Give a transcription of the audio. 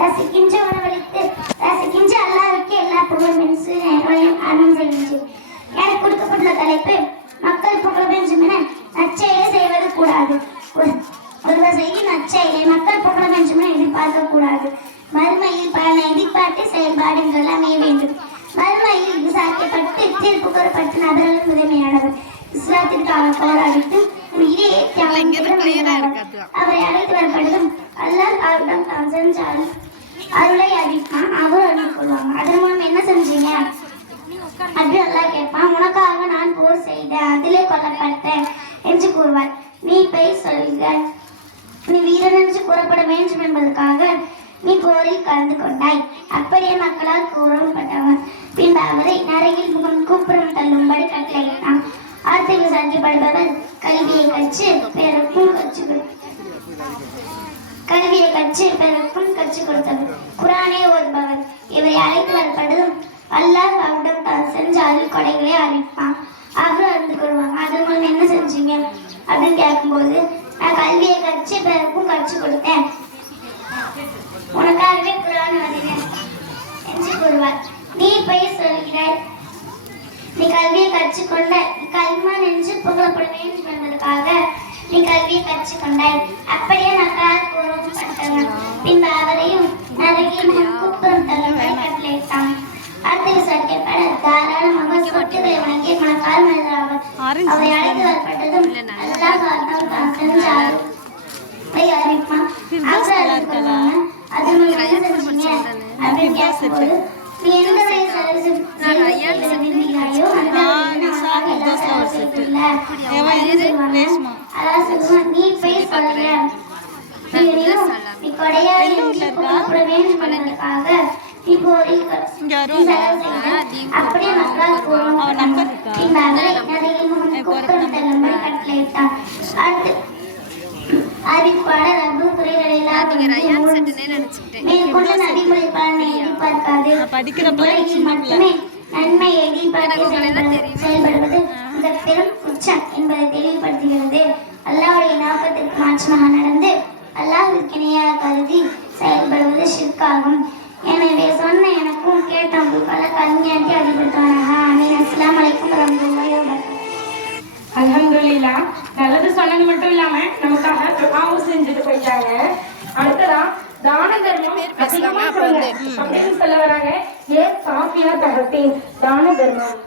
ரசிக்கின்ற உணவளித்து ரசிக்கின்ற அல்லாஹ்வுக்கு எல்லா புகழும் என்று என்னுடைய அருள் செய்கின்ற எனக்கு கொடுக்கப்பட்டுள்ள தலைப்பு மக்கள் புகழ் வேண்டும் என நற்செயலை செய்வது கூடாது. ஒருவர் செய்யும் நற்செயலை மக்கள் புகழ் வேண்டும் என எதிர்பார்க்க கூடாது. மறுமையில் பலனை எதிர்பார்த்து செயல்பாடுகள் அமைய வேண்டும். மறுமையில் விசாரிக்கப்பட்டு தீர்ப்பு கூறப்பட்ட நபர்களும் முதன்மையானவர். இஸ்லாத்திற்காக போராடிட்டு அவரை அழைத்து வரப்பட்டதும் அல்லாஹ் அவரிடம் தான் சென்றாலும் அருளை அறிவிப்பான். அவர் அருள் கொள்வாங்க. அதன் மூலம் என்ன செஞ்சீங்க அப்படி அல்லாஹ் கேட்பான். உனக்காக நான் போர் செய்தேன், அதிலே கொல்லப்பட்டேன் என்று கூறுவார். நீ பெய் சொல்கிறாய், நீ வீரன் என்று கூறப்பட வேண்டும் என்பதற்காக நீ போரில் கலந்து கொண்டாய். அப்படியே மக்களால் கூறப்பட்டவன். பின்பு அவரை நரையில் முகம் கூப்புறம் தள்ளும்படி கட்டளையிட்டான். ஆர்த்தை விசாரிக்கப்படுபவர் கல்வியை கற்று பிறருக்கும் கற்றுக் கொடுத்தவர். குரானை ஓதுபவர். இவரை அழைத்து வரப்பட்டதும் அல்லாஹ் அவரிடம் தான் செஞ்ச அருள் கொடைகளை அறிவிப்பான். அவரும் அறிந்து கொள்வாங்க. அதன் மூலம் என்ன செஞ்சீங்க அப்படின்னு கேட்கும்போது, நான் கல்வியை கற்று பிறருக்கும் கற்றுக் கொடுத்தேன், உனக்காகவே குரான் ஓதினேன் என்று கூறுவார். நீ பெய் சொல்கிறாய், நீ கல்வியை கற்றுக்கொண்ட கல்மான் என்று புகழப்பட வேண்டும் என்பதற்காக நீ கல்வியை கற்றுக்கொண்டாய். அப்படியே மக்களால் கூறப்பட்டவன். பின்பு அவரையும் நரகில் குப்புறம் தள்ளும்படி கட்டளையிட்டான். அடுத்த விசாரிக்கப்பட தாராளமாக சொத்துக்களை வழங்கிய மனக்கால் மனிதராவர். அவை அழைத்து வரப்பட்டதும் அல்லாஹ் தான் சென்றார் அறிவிப்பான். அது அப்படின்னு கேட்கும்போது, நீ எந்த வயசு நீ போய் சொல்ல நீ கொடையாளி நீ போரில் அப்படியே மக்களால் கட்டளையிட்டான். அடுத்து அறிவிப்பாளர் அபு ஹுரைரா மேற்கொண்ட நபிமொழி பலனை எதிர்பார்க்காது மட்டுமே நன்மை எதிர்பார்த்து செயல்படுவது மிக பெரும் குற்றம் என்பதை தெளிவுபடுத்துகிறது. அல்லாஹ்வுடைய நோக்கத்திற்கு மாற்றமாக நடந்து அல்லாஹ்விற்கு இணையாக கருதி செயல்படுவது ஷிர்காகும். எனவே சொன்ன எனக்கும் கேட்டவங்களுக்கு பல கல்வியாக்கி அதிபடுத்துவாங்க. அஸ்ஸலாமு அலைக்கும் வரஹ்மத்துல்லாஹி வபரகாத்துஹு. அல்ஹம்துலில்லாஹ். நல்லது சொன்னது மட்டும் இல்லாம நமக்காக துஆவும் செஞ்சுட்டு போயிட்டாங்க. அடுத்ததா தான தர்மம் அதிகமா சொல்லுங்க அப்படின்னு சொல்ல வராங்க. சாஃபியா தஹசீன். தான தர்மம்